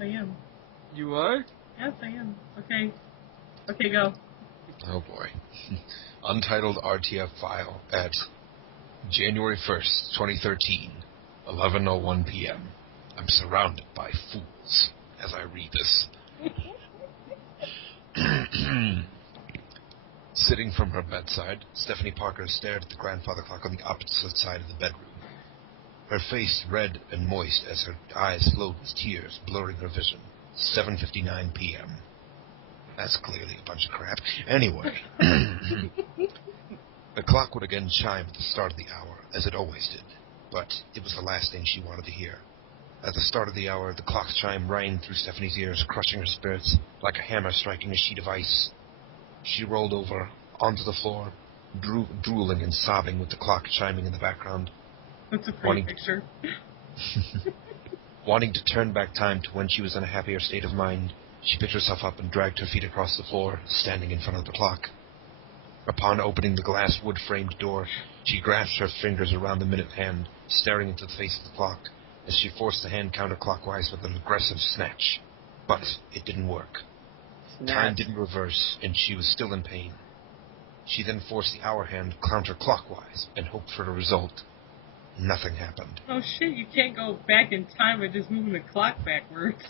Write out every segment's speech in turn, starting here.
I am. You are? Yes, I am. Okay. Okay, go. Oh boy. Untitled RTF file at January 1st, 2013, 11:01 p.m. I'm surrounded by fools as I read this. Sitting from her bedside, Stephanie Parker stared at the grandfather clock on the opposite side of the bedroom. Her face red and moist as her eyes flowed with tears, blurring her vision. 7:59 p.m. That's clearly a bunch of crap. Anyway. The clock would again chime at the start of the hour, as it always did, but it was the last thing she wanted to hear. At the start of the hour, the clock's chime rang through Stephanie's ears, crushing her spirits like a hammer striking a sheet of ice. She rolled over, onto the floor, drooling and sobbing with the clock chiming in the background. That's a pretty picture. Wanting to turn back time to when she was in a happier state of mind, she picked herself up and dragged her feet across the floor, standing in front of the clock. Upon opening the glass wood-framed door, she grasped her fingers around the minute hand, staring into the face of the clock, as she forced the hand counterclockwise with an aggressive snatch. But it didn't work. Time didn't reverse, and she was still in pain. She then forced the hour hand counterclockwise and hoped for a result. Nothing happened. Oh shit, you can't go back in time by just moving the clock backwards.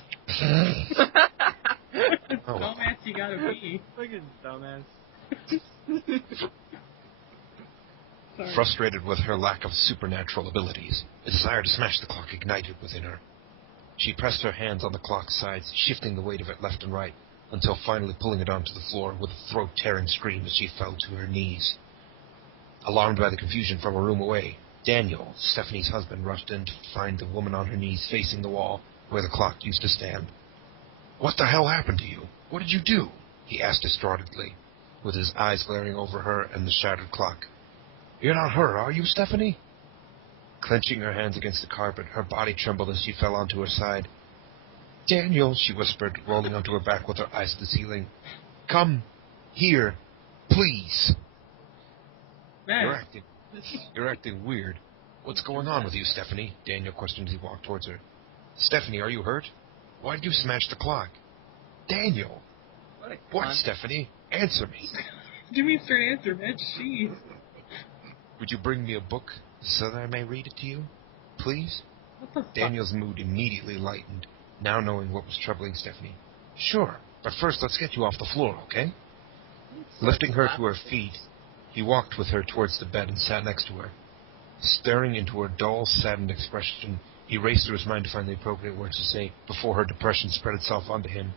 Dumbass you gotta be. Fucking dumbass. Frustrated with her lack of supernatural abilities, a desire to smash the clock ignited within her. She pressed her hands on the clock's sides, shifting the weight of it left and right, until finally pulling it onto the floor with a throat-tearing scream as she fell to her knees. Alarmed by the confusion from a room away, Daniel, Stephanie's husband, rushed in to find the woman on her knees facing the wall where the clock used to stand. "What the hell happened to you? What did you do?" he asked distraughtedly, with his eyes glaring over her and the shattered clock. "You're not hurt, are you, Stephanie?" Clenching her hands against the carpet, her body trembled as she fell onto her side. "Daniel," she whispered, rolling onto her back with her eyes to the ceiling. "Come here, please." You're acting weird. "What's going on with you, Stephanie?" Daniel questioned as he walked towards her. "Stephanie, are you hurt? Why did you smash the clock?" "Daniel!" What, Stephanie? Answer me." Give me a straight answer, man. Jeez. "Would you bring me a book so that I may read it to you? Please?" What the fuck? Daniel's mood immediately lightened, now knowing what was troubling Stephanie. "Sure, but first let's get you off the floor, okay?" Lifting her to her feet, he walked with her towards the bed and sat next to her. Staring into her dull, saddened expression, he raced through his mind to find the appropriate words to say before her depression spread itself onto him.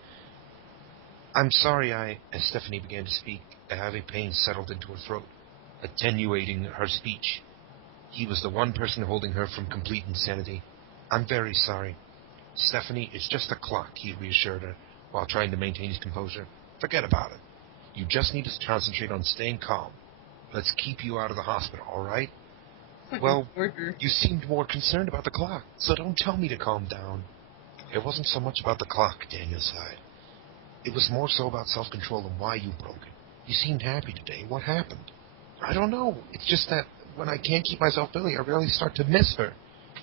"I'm sorry As Stephanie began to speak, a heavy pain settled into her throat, attenuating her speech. He was the one person holding her from complete insanity. "I'm very sorry. Stephanie, it's just a clock," he reassured her, while trying to maintain his composure. "Forget about it. You just need to concentrate on staying calm. Let's keep you out of the hospital, all right?" "Well, you seemed more concerned about the clock, so don't tell me to calm down." "It wasn't so much about the clock," Daniel sighed. "It was more so about self-control and why you broke it. You seemed happy today. What happened?" "I don't know. It's just that when I can't keep myself busy, I really start to miss her,"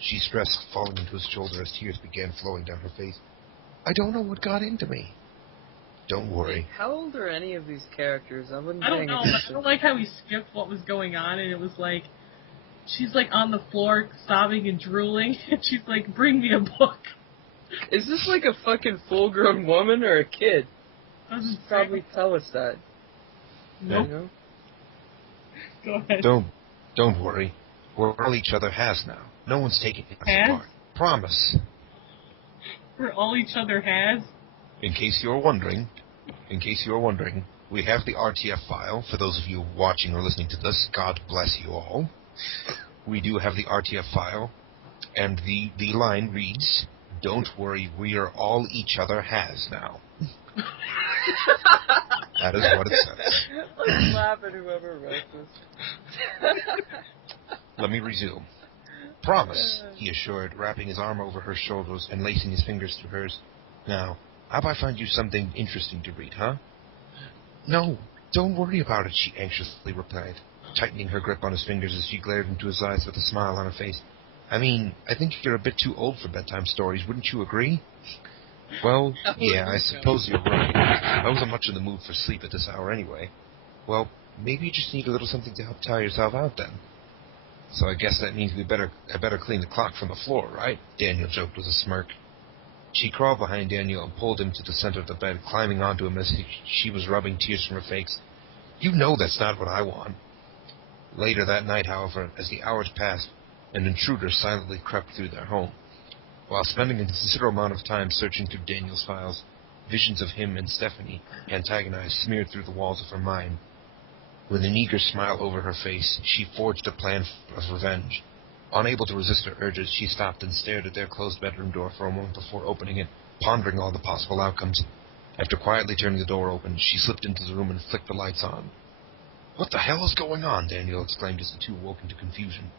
she stressed, falling into his shoulder as tears began flowing down her face. "I don't know what got into me." "Don't worry." How old are any of these characters? I don't know, but I don't like how he skipped what was going on, and it was like, she's like on the floor sobbing and drooling, and she's like, "Bring me a book." Is this like a fucking full-grown woman or a kid? She'd probably tell us that. Nope. You know? Go ahead. Don't worry. We're all each other has now. No one's taking us apart. Promise. We're all each other has? In case you're wondering, we have the RTF file. For those of you watching or listening to this, God bless you all. We do have the RTF file, and the line reads, "Don't worry, we are all each other has now." That is what it says. Let's laugh at whoever wrote this. Let me resume. "Promise," he assured, wrapping his arm over her shoulders and lacing his fingers through hers. "Now, how about I find you something interesting to read, huh?" "No, don't worry about it," she anxiously replied, tightening her grip on his fingers as she glared into his eyes with a smile on her face. "I mean, I think you're a bit too old for bedtime stories, wouldn't you agree?" Well, yeah, I suppose you're right. I wasn't much in the mood for sleep at this hour anyway. Well, maybe you just need a little something to help tire yourself out then. So I guess that means I better clean the clock from the floor, right? Daniel joked with a smirk. She crawled behind Daniel and pulled him to the center of the bed, climbing onto him as she was rubbing tears from her face. You know that's not what I want. Later that night, however, as the hours passed, an intruder silently crept through their home. While spending a considerable amount of time searching through Daniel's files, visions of him and Stephanie, antagonized, smeared through the walls of her mind. With an eager smile over her face, she forged a plan of revenge. Unable to resist her urges, she stopped and stared at their closed bedroom door for a moment before opening it, pondering all the possible outcomes. After quietly turning the door open, she slipped into the room and flicked the lights on. "What the hell is going on?" Daniel exclaimed as the two woke into confusion.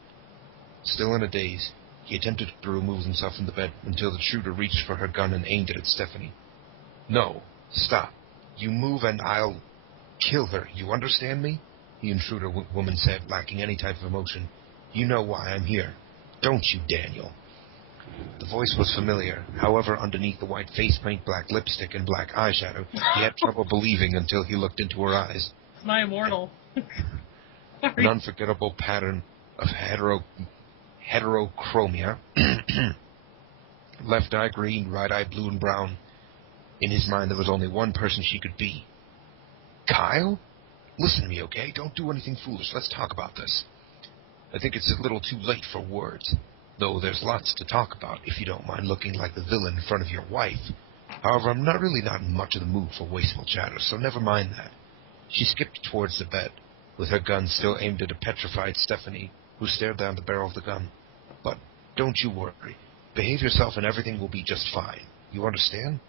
Still in a daze, he attempted to remove himself from the bed until the intruder reached for her gun and aimed it at Stephanie. "No, stop. You move and I'll kill her. You understand me?" the intruder woman said, lacking any type of emotion. "You know why I'm here, don't you, Daniel?" The voice was familiar. However, underneath the white face paint, black lipstick, and black eyeshadow, he had trouble believing until he looked into her eyes. It's my immortal. An unforgettable pattern of heterochromia. Left eye green, right eye blue and brown. In his mind, there was only one person she could be. "Kyle? Listen to me, okay? Don't do anything foolish. Let's talk about this. I think it's a little too late for words, though there's lots to talk about, if you don't mind looking like the villain in front of your wife. However, I'm not in much of the mood for wasteful chatter, so never mind that." She skipped towards the bed, with her gun still aimed at a petrified Stephanie, who stared down the barrel of the gun. "But don't you worry. Behave yourself and everything will be just fine. You understand?"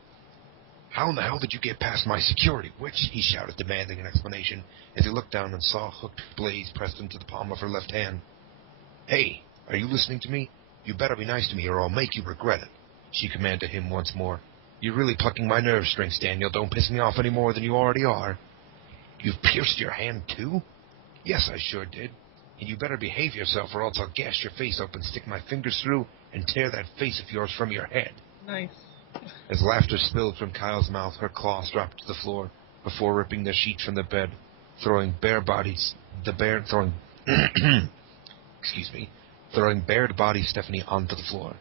"How in the hell did you get past my security, witch?" he shouted, demanding an explanation, as he looked down and saw a hooked blade pressed into the palm of her left hand. "Hey, are you listening to me? You better be nice to me or I'll make you regret it," she commanded him once more. "You're really plucking my nerve strings, Daniel. Don't piss me off any more than you already are." "You've pierced your hand, too?" "Yes, I sure did. And you better behave yourself or else I'll gash your face open, stick my fingers through, and tear that face of yours from your head." Nice. As laughter spilled from Kyle's mouth, her claws dropped to the floor before ripping the sheets from the bed, throwing bared body Stephanie onto the floor.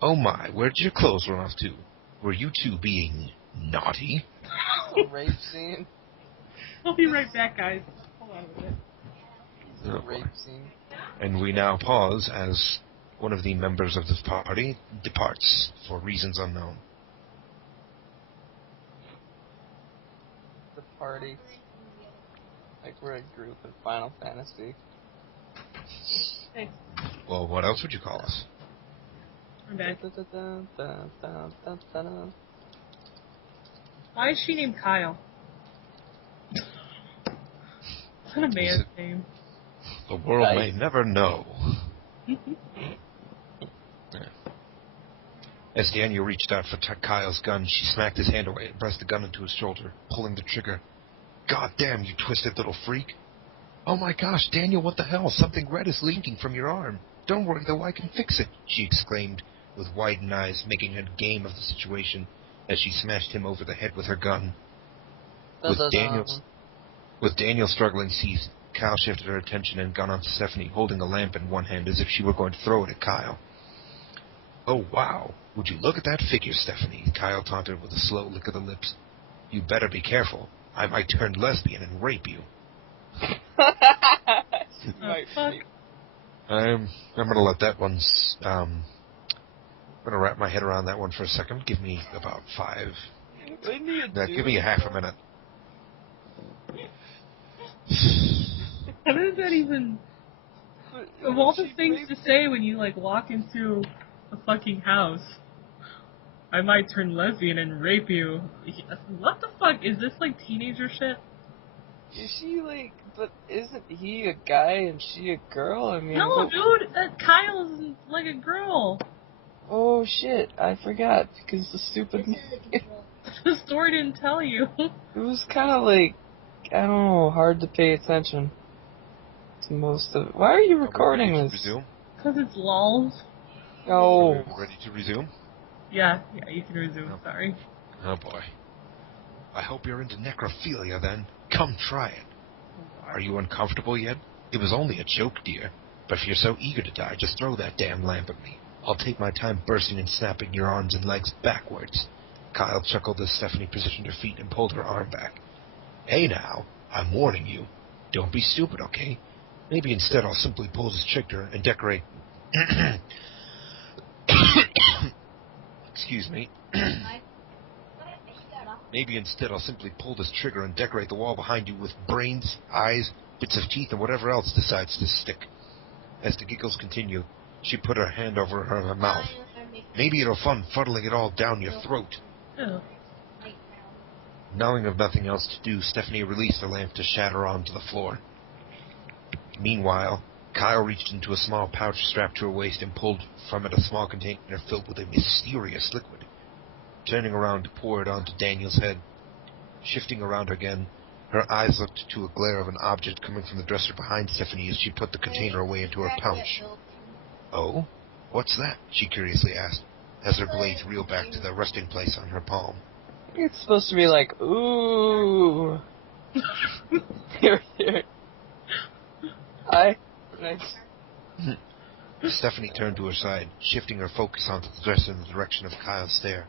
"Oh my, where'd your clothes run off to? Were you two being naughty?" It's a rape scene. We'll be right back, guys. Hold on a minute. It's a rape scene. And we now pause as one of the members of this party departs for reasons unknown. The party. Like we're a group in Final Fantasy. Hey, Well, what else would you call us? I'm back. Why is she named Kyle? What a man's name. The world may never know. As Daniel reached out for Kyle's gun, she smacked his hand away and pressed the gun into his shoulder, pulling the trigger. "God damn, you twisted little freak." "Oh my gosh, Daniel, what the hell? Something red is leaking from your arm. Don't worry, though, I can fix it," she exclaimed, with widened eyes, making a game of the situation as she smashed him over the head with her gun. With Daniel struggling ceased, Kyle shifted her attention and gun onto Stephanie, holding a lamp in one hand as if she were going to throw it at Kyle. "Oh, wow. Would you look at that figure, Stephanie?" Kyle taunted with a slow lick of the lips. "You better be careful. I might turn lesbian and rape you." I'm gonna let that one. I'm gonna wrap my head around that one for a second. Give me about 5. Give me a half a minute. How does that even... Of all the things to say when you, like, walk into a fucking house, "I might turn lesbian and rape you." What the fuck? Is this, like, teenager shit? Is she, like... But isn't he a guy and she a girl? I mean... No, dude! That Kyle's, like, a girl. Oh, shit. I forgot, because the stupid... The story didn't tell you. It was kind of, like... I don't know, hard to pay attention to most of it. Why are you recording this? Resume? Because it's lulz. Oh. Ready to resume? Yeah, you can resume. Oh. Sorry. Oh boy. I hope you're into necrophilia then. Come try it. Are you uncomfortable yet? It was only a joke, dear. But if you're so eager to die, just throw that damn lamp at me. I'll take my time bursting and snapping your arms and legs backwards. Kyle chuckled as Stephanie positioned her feet and pulled her arm back. Hey now, I'm warning you. Don't be stupid, okay? Maybe instead I'll simply pull this trigger and decorate... Excuse me. Maybe instead I'll simply pull this trigger and decorate the wall behind you with brains, eyes, bits of teeth, and whatever else decides to stick. As the giggles continued, she put her hand over her mouth. Maybe it'll fun fuddling it all down your throat. Oh. Knowing of nothing else to do, Stephanie released the lamp to shatter onto the floor. Meanwhile, Kyle reached into a small pouch strapped to her waist and pulled from it a small container filled with a mysterious liquid. Turning around to pour it onto Daniel's head. Shifting around again, her eyes looked to a glare of an object coming from the dresser behind Stephanie as she put the container away into her pouch. Oh? What's that? She curiously asked, as her blades reeled back to their resting place on her palm. It's supposed to be like, ooh. Here. Hi. Nice. Stephanie turned to her side, shifting her focus onto the dresser in the direction of Kyle's stare.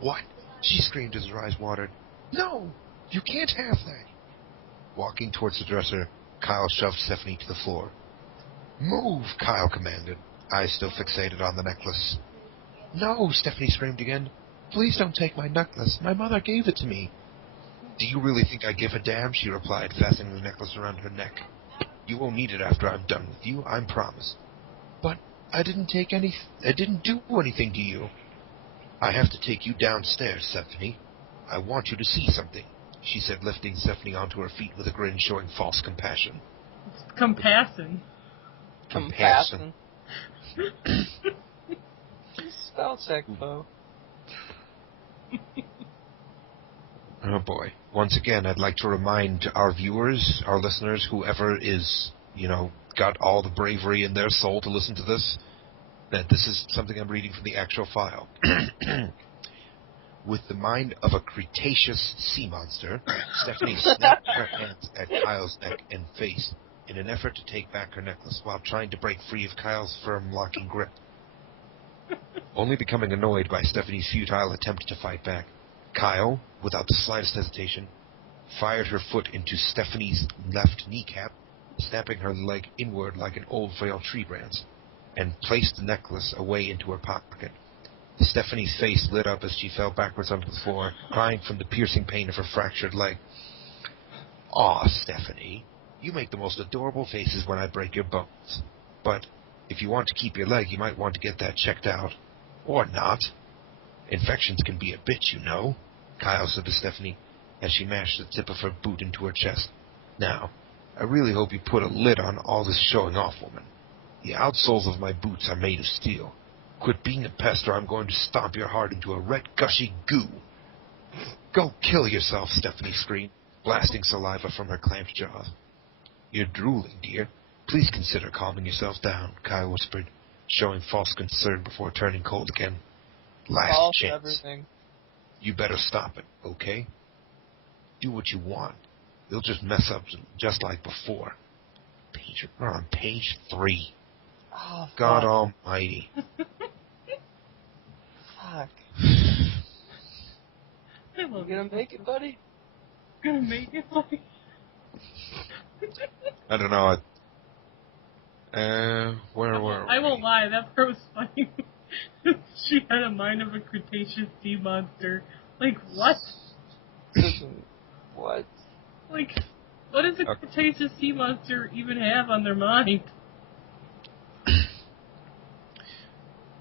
What? She screamed as her eyes watered. No! You can't have that! Walking towards the dresser, Kyle shoved Stephanie to the floor. Move, Kyle commanded, eyes still fixated on the necklace. No, Stephanie screamed again. Please don't take my necklace. My mother gave it to me. Do you really think I give a damn? She replied, fastening the necklace around her neck. You won't need it after I'm done with you, I promise. But I didn't do anything to you. I have to take you downstairs, Stephanie. I want you to see something, she said, lifting Stephanie onto her feet with a grin showing false compassion. Compassion. Compassion. Spell check, Bo. Oh boy. Once again, I'd like to remind our viewers, our listeners, whoever is, got all the bravery in their soul to listen to this, that this is something I'm reading from the actual file. With the mind of a Cretaceous sea monster, Stephanie snapped her hands at Kyle's neck and face in an effort to take back her necklace while trying to break free of Kyle's firm, locking grip. Only becoming annoyed by Stephanie's futile attempt to fight back, Kyle, without the slightest hesitation, fired her foot into Stephanie's left kneecap, snapping her leg inward like an old frail tree branch, and placed the necklace away into her pocket. Stephanie's face lit up as she fell backwards onto the floor, crying from the piercing pain of her fractured leg. Aw, Stephanie, you make the most adorable faces when I break your bones. But if you want to keep your leg, you might want to get that checked out. Or not. Infections can be a bitch, you know, Kyle said to Stephanie, as she mashed the tip of her boot into her chest. Now, I really hope you put a lid on all this showing off, woman. The outsoles of my boots are made of steel. Quit being a pest or I'm going to stomp your heart into a red, gushy goo. Go kill yourself, Stephanie screamed, blasting saliva from her clamped jaws. You're drooling, dear. Please consider calming yourself down, Kyle whispered, showing false concern before turning cold again. Last False chance. Everything. You better stop it, okay? Do what you want. You'll just mess up just like before. We're on page 3. Oh, God fuck. almighty. Fuck. I love You gonna make it, buddy? Gonna make it, buddy. I don't know. Where were we? I won't lie, that part was funny. She had a mind of a Cretaceous sea monster. Like, what? What? Like, what does a Cretaceous sea monster even have on their mind?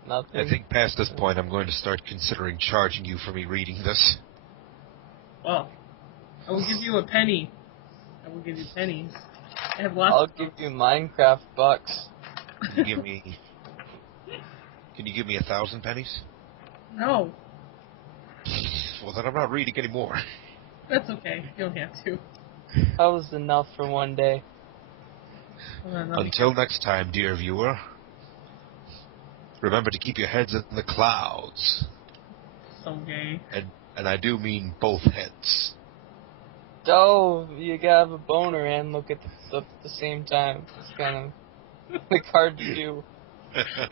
Nothing. I think past this point I'm going to start considering charging you for me reading this. Well, I will give you a penny. I will give you pennies. I have lots I'll of give you Minecraft bucks. Can you give me 1,000 pennies? No, Well, then I'm not reading anymore. that's okay. You don't have to. That was enough for one day. Hold on, Until next time, dear viewer, remember to keep your heads in the clouds. so gay. And I do mean both heads. Oh, you gotta have a boner and look at the stuff at the same time. It's kind of like hard to do.